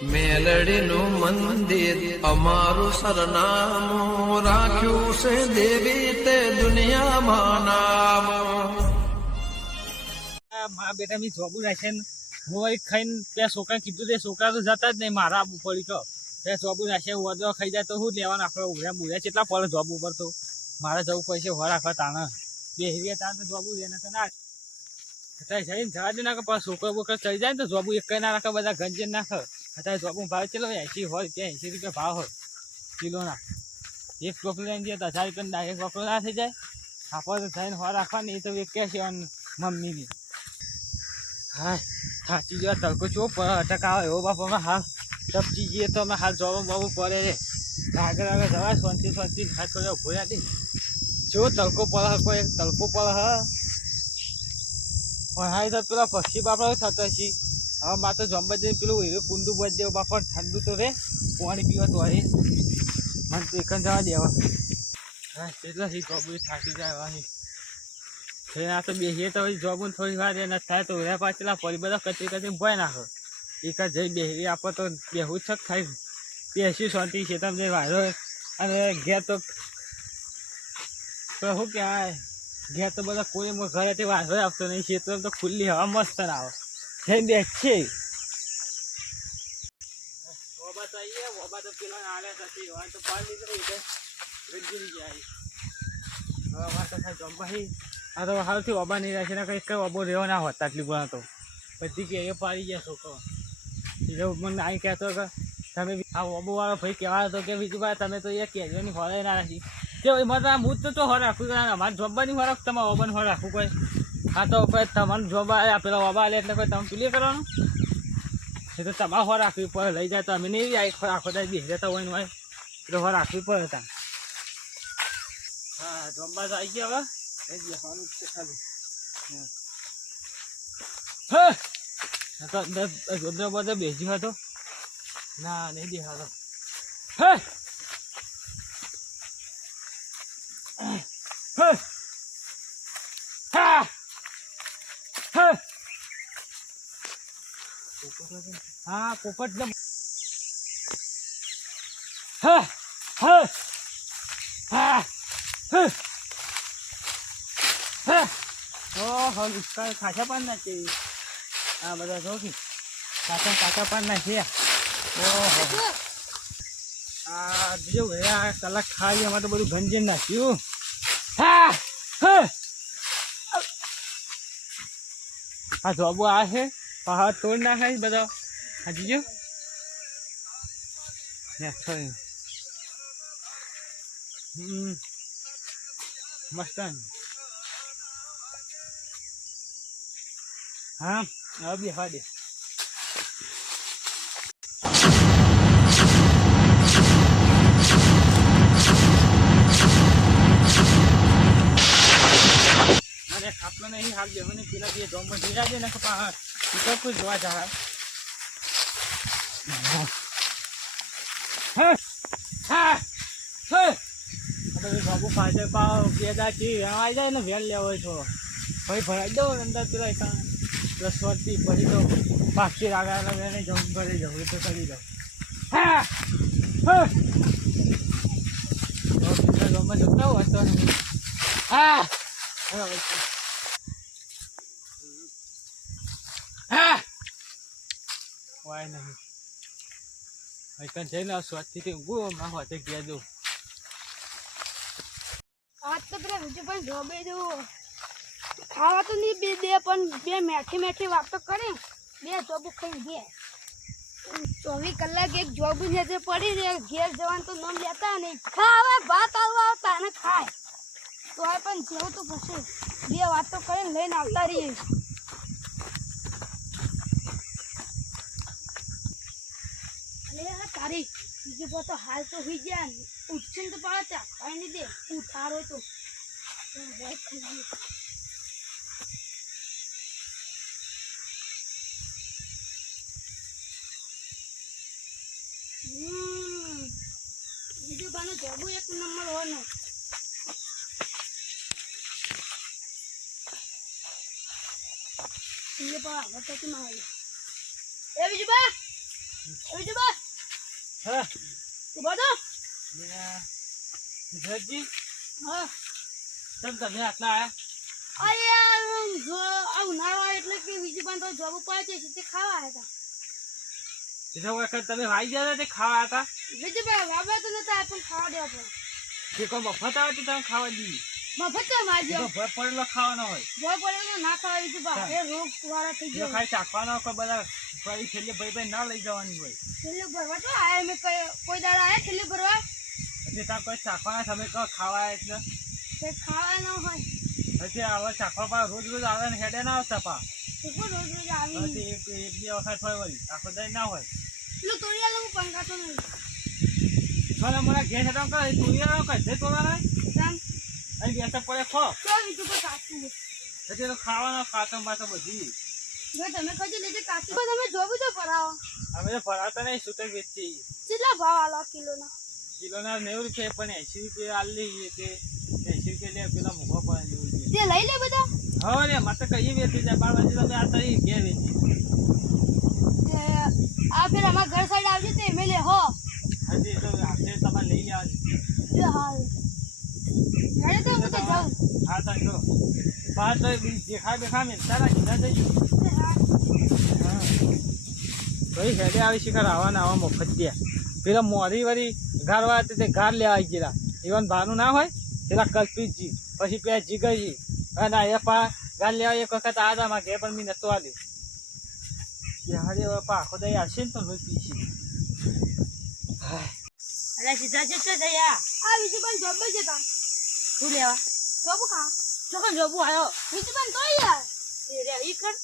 મેલડીનું મંદિર અમારું સરનામું રાખ્યું છે દેવી તે દુનિયામાં નામ. મારા બેટા ની જોબુ રાખે ને હું ખાઈને ત્યાં છોકરા કીધું તે છોકરા તો જતા જ નહીં મારા આબુ પડી તો ત્યાં જોબુ રાખે વધો ખાઈ જાય તો શું લેવાનું આપણે ઉભ્યા બુર્યા કેટલા પડે જોબ ઉપર તો મારે જવું પડશે હો રાખવા તાણે બે હેરિયા તાણ તો જોબુ લે ને ના જઈને જવા દે નાખે પણ છોકરો બોકરો ચડી જાય ને તો જોબુ એક કઈ ના રાખે બધા ગંજે નાખે અત્યારે જોબુ ભાવ ચલો 80 હોય ત્યાં 80 રૂપિયા ભાવ હોય કિલોના એક ટોકરી લઈને જઈએ તો 1000 રૂપિયા એક ટોકરો ના થઈ જાય આપણે તો જઈને હો રાખવાની એ તો વેચ્યા છે મમ્મીની. હા થાચી ગયો તડકો ચો ટકા એવો બાપ અમે હાલ ટપચી જઈએ તો અમે હાલ જોવા બહુ પડે રે આગળ આગળ જવાય શાંતિ શાંતિ હાથ થોડા ઉભો રહ્યા જો તડકો પડે કોઈ તડકો પડે હા પણ હા તો પેલા પક્ષી બાપા થતો છે હવે મારે તો જમવા જઈને પેલું હીરો કુંડું બચ દેવું બાપા ઠંડુ તો રે પાણી પીવા તો હે મને તો એક જવા દેવા હા કેટલા સી જોબુ થાકી જાય અહીં આ તો બેસીએ તો જોબ થોડી વાર ન થાય તો રહ્યા પાછલા પરી બધા કચરી કચરી ભય નાખો એક જ જઈ બેસી આપણે તો બેહું જ થાય બેસી શાંતિ છે તમે વાયરો અને ઘેર તો શું કહેવાય ઘેર તો બધા કોઈ ઘરેથી વાયરો આપતો નહીં ખેતર તો ખુલ્લી હવા મસ્ત ના આવે જઈને બેસશે ઓબા તો આવીએ ઓબા તો પેલા આલે થતી હોય તો પાડી દીધું ગંજી જાય હવે વાત થાય જમવા આ તો હાલથી ઓબા નહીં રાખીને કંઈક ઓબો રહેવો ના હોત આટલી પણ તો બધી કે એ પાડી ગયા છોકરો એટલે મને અહીં કહેતો કે તમે આ ઓબોવાળો ભાઈ કહેવા હતો કે બીજું ભાઈ તમે તો એ કહેજોની હોરે ના રાખી કે એમાં હું તો હો રાખું અમારે જોબવાની હો રાખું તમારે ઓબાને હો રાખવું કોઈ હા તો કોઈ તમારું જોબ પેલા ઓબા આલે એટલે કોઈ તમે પેલી કરવાનું એ તો તમારે હો રાખવી પડે લઈ જાય તો અમે નહીં આખો દાય બેસી જતા હોય ને હોય એટલે હો રાખવી પડે હતા હા જોબમાં તો આવી ગયા હવે ખાલી બેસ્યો હતો ના નહીં દેખાતો હા પોપટ ખાસા પાન નાખે હા બધા જો કે કાચા પાન નાખીએ ઓહો આ બીજો આ કલાક ખાઈ અમારે તો બધું ગંજી નાખ્યું આ જોબો આ છે પહાડ તોડ નાખાય બધા હાજી જો મસ્ત હા હવે બેસવા દે મને ખાપલો નહીં હાલ બે મને પેલા બે જોમમાં જોઈ જાય ને કોઈ જોવા જાય બાબુ પાસે પાવ બે દાચી આવી જાય ને વેલ લેવો છો ભાઈ ભરાઈ દો અંદર પેલા રસવડતી પછી તો પાછી આગળ એને જમ કરી જવું તો કરી દઉં જમવા જમતા હોય તો હોય નહીં જઈને સ્વાદથી ઊંઘું માં હોતે ગયા દઉં આજ તો પેલા બીજું પણ જોબે દઉં ખાવા તો નહીં બે દે પણ બે મેઠી વાતો કરે બે જોબુ ખાઈ ગયા 24 કલાક એક જોબુ છે તે પડી રહે ઘેર જવાનું તો નામ લેતા નહીં ખાવે ભાત આવવા તાને ખાય તો આ પણ જેવું તો પછી બે વાતો કરીને લઈને આવતા રહીએ તારી બીજું તો હાલ તો હોઈ ગયા ઉઠશે ને તો પાછા ખાઈ નહીં દે ઉઠારો તો બીજું બાનો જોબુ એક નંબર હોનો એ બા વટકી માં એ બીજું બા વિજુબા હા ઉભા થા. સિદ્ધાર્થજી હા તમ તમે આટલા આયા આ યાર જો આ ઉનાળો આવે એટલે કે વિજુબા તો જોબ ઉપર છે તે ખાવા આવ્યા હતા. બીજા વખત તમે વાઈ ગયા હતા તે ખાવા હતા વિજુબા વાબા તો નતા પણ ખાવા દેવા પડે. તે કોઈ મફત આવે તો તમે ખાવા દઈએ મફત તો મારજો. ભય પડેલો ખાવાનો હોય ભય પડેલો ના ખાવા વિજુબા એ રોગ વાળા થઈ જો ગયો. ખાલી ચાખવાનો કોઈ બધા ભાઈ છેલ્લે ભાઈ ના લઈ જવાની હોય છેલ્લે ભરવા તો આયા મેં કોઈ દાડા આયા છેલ્લે ભરવા એટલે ત્યાં કોઈ ચાખવાના તમે કહો ખાવા આવ્યા એટલે તે ખાવા ન હોય હજી આવા ચાખવા પા રોજ રોજ આવે ને હેડે ના આવતા પા તો કોઈ રોજ રોજ આવી પછી એક બે વખત હોય વળી આખો દર ના હોય પેલું તોડિયા લોકો પંખાતો નહીં. મને મને ઘેર હેઠળ કરે તુરિયા કઈ દે તોલા સામ અહીં બેસા પડે ખો તો વિજુબા કાચું એટલે તો ખાવાનો ખાતો બાતો બધી જો તમે કદી લેજે કાચું તો તમે જોબુ તો ભરાવો. અમે તો ભરાતા નહીં છૂટક વેચી કેટલા ભાવ આલો કિલોના? કિલોના 90 રૂપિયા પણ 80 રૂપિયા આલ લઈએ તે 80 રૂપિયા લે પેલા મોઘો પડે 90 તે લઈ લે બધા. હવે રે મારે તો કઈ વેચી જાય 12 વાગે તમે આ તરી ઘેર વેચી તે આ ફેર અમારા ઘર સાઈડ આવજો તે મેલે હો. હજી તો આપણે તમારે લઈ લેવાની તે હાલ ગાડી તો હું તો જાઉં. હા તો જો બહાર તો દેખા બેખા મિલતા ના કીધા જઈ તે હાલ. ભાઈ હેડે આવી શિખર આવા ને આવા મફત ત્યાં પેલા મોરી વાળી ગારવા તે ગાર લેવા આવી ગયેલા ઇવન ભાનું ના હોય પેલા કલ્પિતજી પછી પેલા જીગરજી અને એ પા ગાર લેવા એક વખત આ હતા મારા ઘેર પણ મેં નતો આવ્યો હારે પા આખો દઈ આવશે ને તો લોહી પીશી અરે સીધા છે તે દયા આ વિજુબન જોબ છે તા શું લેવા જોબ ખા ચોકન જોબુ આવ્યો વિજુબન તો યાર એ રે ઈ કર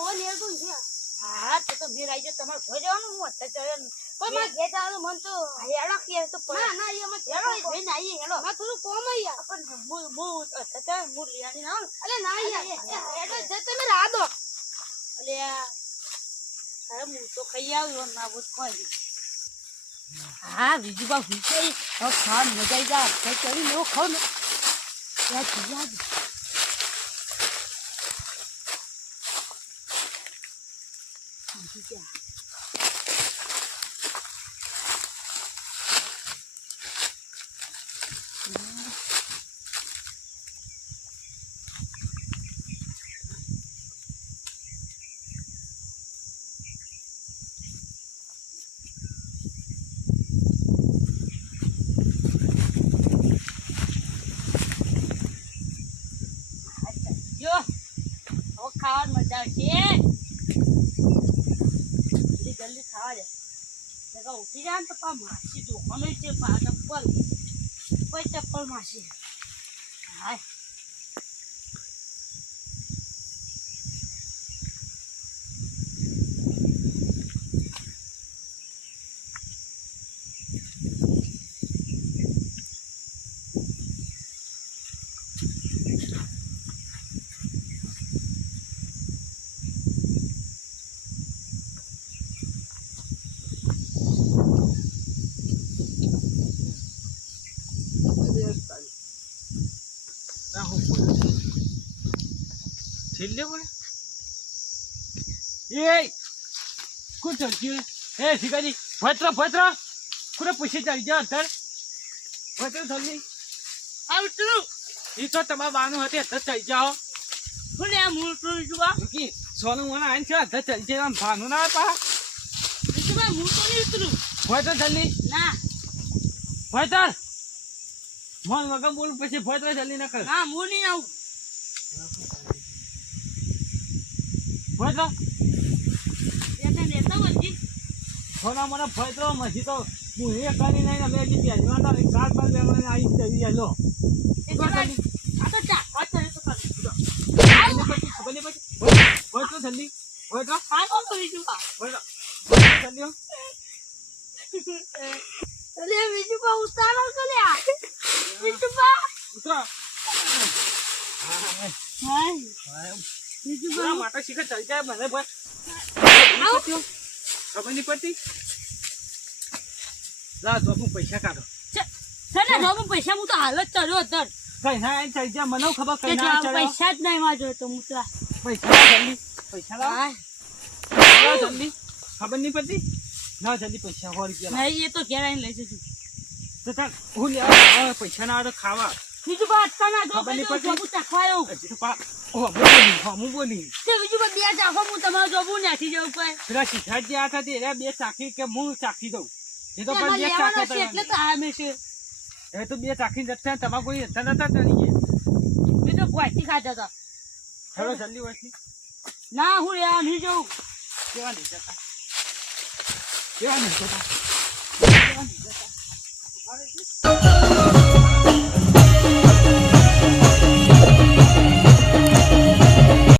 ઓ નેર તું છે. હા તો તો ઘેર આવી જાય તમારે ભોય જવાનું હું અત્યારે પણ માર ઘેર જવાનું મન તો હેડો કે તો ના ના એ મત હેડો જઈને આવીએ હેડો માં થોડું કોમ યાર. પણ બહુ અત્યારે હું લિયાની ના અલે ના યાર એડો જે તમે રા દો. અલે અરે હું તો ખાઈ આવ્યો ના બોલ કોઈ હા બીજું બા ભૂસાઈ ખાવા મજા આવી જાય કઈ કરી લેવો ખાવ ને ત્યાં જીયા જો હવે ખાવાની મજા આવશે જલ્દી ખાવા દે ઉઠી જાય ને તો પા માસી ધોવાનું છે પા ચપ્પલ કોઈ ચપ્પલ માસી હા છેલ્લે બોલે એ કોણ ચડ્યું એ શિકાજી ભત્ર કોને પૂછી ચડી ગયા અંતર ભત્ર થલી આવતું એ તો તમારા બાનું હતી અત્યારે ચડી જાઓ શું લે મૂળ જુવા કી સોનું મને આઈને છે અત્યારે ચડી જાય ભાનું ના પા બીજું મૂળ તો નહીં ઉતરું ભત્ર થલી ના ભત્ર મન વગર બોલ પછી ભત્ર જલ્દી ના કર ના મૂળ નહીં આવું ભત્ર થોડા મને ભયતો મજી તો હું એ કરી નહીં ને મેં જે પહેલી વાર કાલ પર લેવાને આવી જઈ હેલો આ તો ચા વાત કરે તો ખબર નહીં પછી ભયતો જલ્દી ભયતો આ કોણ કરી છું ભયતો જલ્દી અલે વિજુબા ઉતારો તો લ્યા વિજુબા ઉતરો હાય વિજુબા માટે શીખે ચડી જાય મને ભાઈ ખબર નહીં પડતી લા તો હું પૈસા કાઢો સને જો પૈસા હું તો હાલ જ ચડ્યો અધર કઈ ના આઈને ચડી જાય મને ખબર કઈ ના ચડ્યો પૈસા જ નહીં માં જોતો હું તો પૈસા લાવ જલ્દી પૈસા લાવ જલ્દી ખબર નહીં પડતી ના જલ્દી પૈસા 100 રૂપિયા નહીં એ તો ઘેર આવીને લઈ જજો. તો તાર હું લેવા પૈસા ના આવે તો ખાવા બીજું કોઈ અટકા ના જો ખબર નહીં કઈ પડતી. જોબુ ચાખવા આવ્યો. હજી તો હું બોલી તે બીજું કોઈ બે ચાખો હું તમારો જોબુ નાખી જવું કોઈ. પેલા શિખાજી જે હતા તે બે ચાખી કે હું ચાખી દઉં એ તો એમાં પણ બે લેવાના ચાખે છે એટલે તો આ મેં છે. એ તો બે ચાખી જતા તમારે કોઈ હતા નતા તરી ગયા મેં તો ગોળથી ખાતા હતા. ચલો જલ્દી હોય ના હું લેવા નહીં જવું. કેવા નહીં જતા કેવા નહીં જતા કેવા નહીં જતા